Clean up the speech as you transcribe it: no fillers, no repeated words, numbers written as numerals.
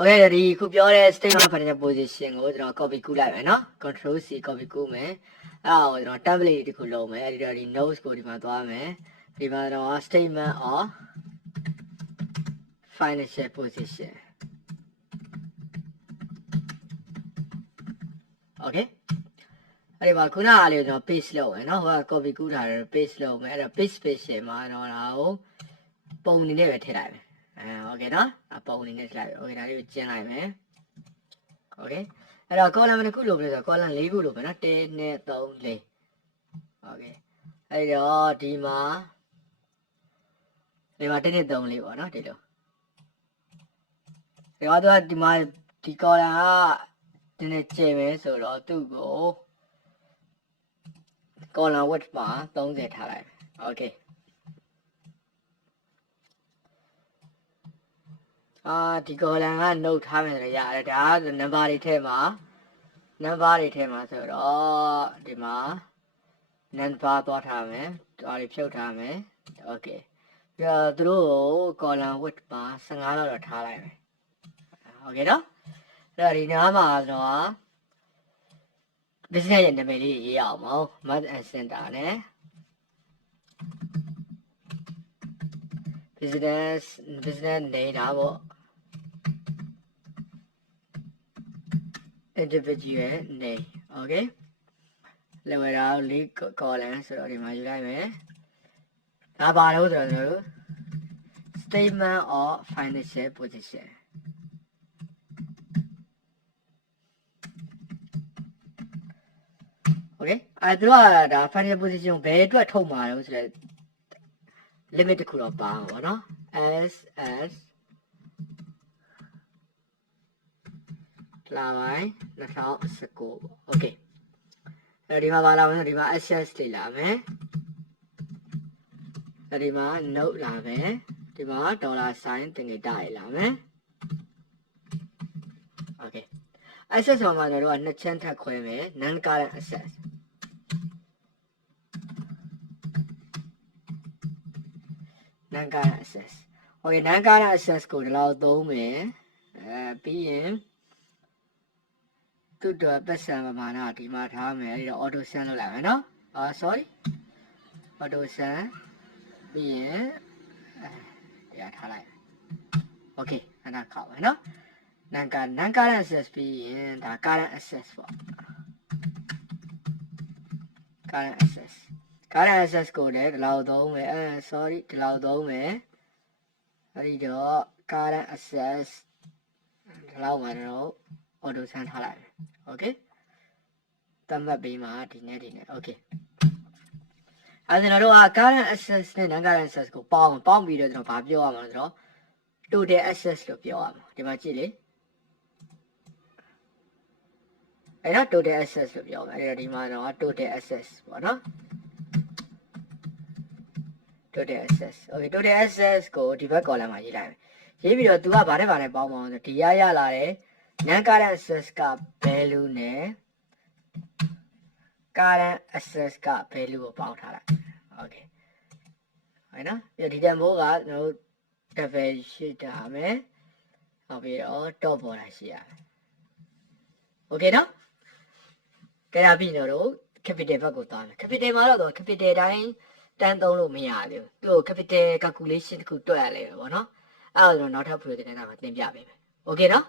Okay ဒီခုပြောတဲ့ statement financial position ကိုကျွန်တော် copy ကူးလိုက်မယ်နော် control C copy ကူးမယ်အဲ့ဒါကိုကျွန်တော် template တစ်ခုလုပ်မယ်အဲ့ဒီတော့ဒီ notes ကိုဒီမှာသွားမယ်ဒီမှာတော့ statement of financial position okay အဲ့ဒီမှာခုနကလေးကျွန်တော် paste လုပ်မယ်နော်ဟိုက copy ကူးထားတယ် paste လုပ်မယ်အဲ့တော့ paste space မှာတော့ဒါကိုပုံအနေနဲ့ပဲထည့်လိုက်မယ်okay နော်ပုံအနေနဲ့ထည့်လိုက် okay ဒါလေးကိုကျင်းလိုက်မယ် okay အဲ့တော့ column တစ်ခုလိုပဲဆိုတော့ column ၄ခုလိုပဲနော်1 2 3 4 okay အဲ့တော့ဒီမှာ1 2 3 4ပေါ့နော်ဒီလိုအဲ့တော့ဒီမှာဒီ column ကဒီနေ့ကျင်းမယ်ဆိုတော့သူ့ကို column width မှာ30ထားလိုက် okay ဒီ column က note ထားမယ်ဆိုရရတယ်ဒါက number တွေထဲမှာဆိုတော့ဒီမှာ number သွားထားမယ်ဒါတွေဖြုတ်ထားမယ် okay ပြီးတော့သူတို့ကို column width မှာ15လောက်တော့ထားလိုက်မယ် okay နော်အဲ့တော့ဒီနားမှာတော့ business ရဲ့နာမည်လေးရေးအောင်ပေါ့ month and center နဲ့ business name ဒါပေါ့ individual name okay လက်ဝဲတော့ lead column ဆိုတော့ဒီမှာယူလိုက်မယ်ဒါပါလို့ဆိုတော့ statement of financial position okay အဲ့တော့ဒါ financial position ဘယ်အတွက်ထုတ်မှာလဲဆိုတော့ limit တစ်ခုတော့ပါမှာပေါ့နော် SS လာပိုင်း2019ပေါ့ okay အဲ့ဒီမှာပါလာမယ်ဒီမှာ SS လေးလာမယ်အဲ့ဒီမှာ note လာမယ်ဒီမှာ dollar sign တင်ကြတာလာမယ် okay access မှာကျွန်တော်တို့ကနှစ်ချမ်းထပ်ခွဲမယ် non current access non current access okay non current access ကိုဒီလောက်သုံးမယ်ပြီးရင်သူ့တော့ပတ်စံပမာဏဒီမှာထားမယ်အဲ့တော့ auto send လုပ်လိုက်မယ်နော်sorry auto send ပြီးရင်တရားထားလိုက် okay အဲ့ဒါခောက်မယ်နော် non current access ပြီးရင်ဒါ current access ပေါ့ current access ကိုလည်းဒီလောက်သုံးမယ်sorry ဒီလောက်သုံးမယ်အဲ့ဒီတော့ current access ဒီလောက်မှာတော့ auto send ထားလိုက်မယ် okay တတ်မှတ်ပေးမှာဒီနေ့ okay အဲ့ကျွန်တော်တို့က current access နဲ့ non current access ကိုပေါင်းပြီးတော့ကျွန်တော်ဗာပြောရမှာဆိုတော့ total access လို့ပြောရမှာဒီမှာကြည့်လေအဲ့တော့ total access လို့ပြောမှာအဲ့တော့ဒီမှာတော့ total access ပေါ့နော် total access okay total access ကိုဒီဘက် column မှာရေးလိုက်မယ်ရေးပြီးတော့ तू ကဗာနဲ့ပေါင်းဆိုဒီရလာတယ် non current access က value နဲ့ current access က value ကိုပေါင်းထားလိုက် okay ဟုတ်နော်ပြီးတော့ဒီတန်ဖိုးကကျွန်တော်တို့ double ရှိတာမယ်နောက်ပြီးတော့ top border ရှိရမယ် okay နော်ကြရပြီတော့ capital ဘက်ကိုသွားမယ် capital မှာတော့ capital တိုင်းတန်းသုံးလို့မရဘူးသူ့ကို capital calculation တခုတွက်ရလိမ့်မယ်ပေါ့နော်အဲ့ဒါကျွန်တော်နောက်ထပ် project နဲ့မှာသင်ပြပေးမယ် okay နော်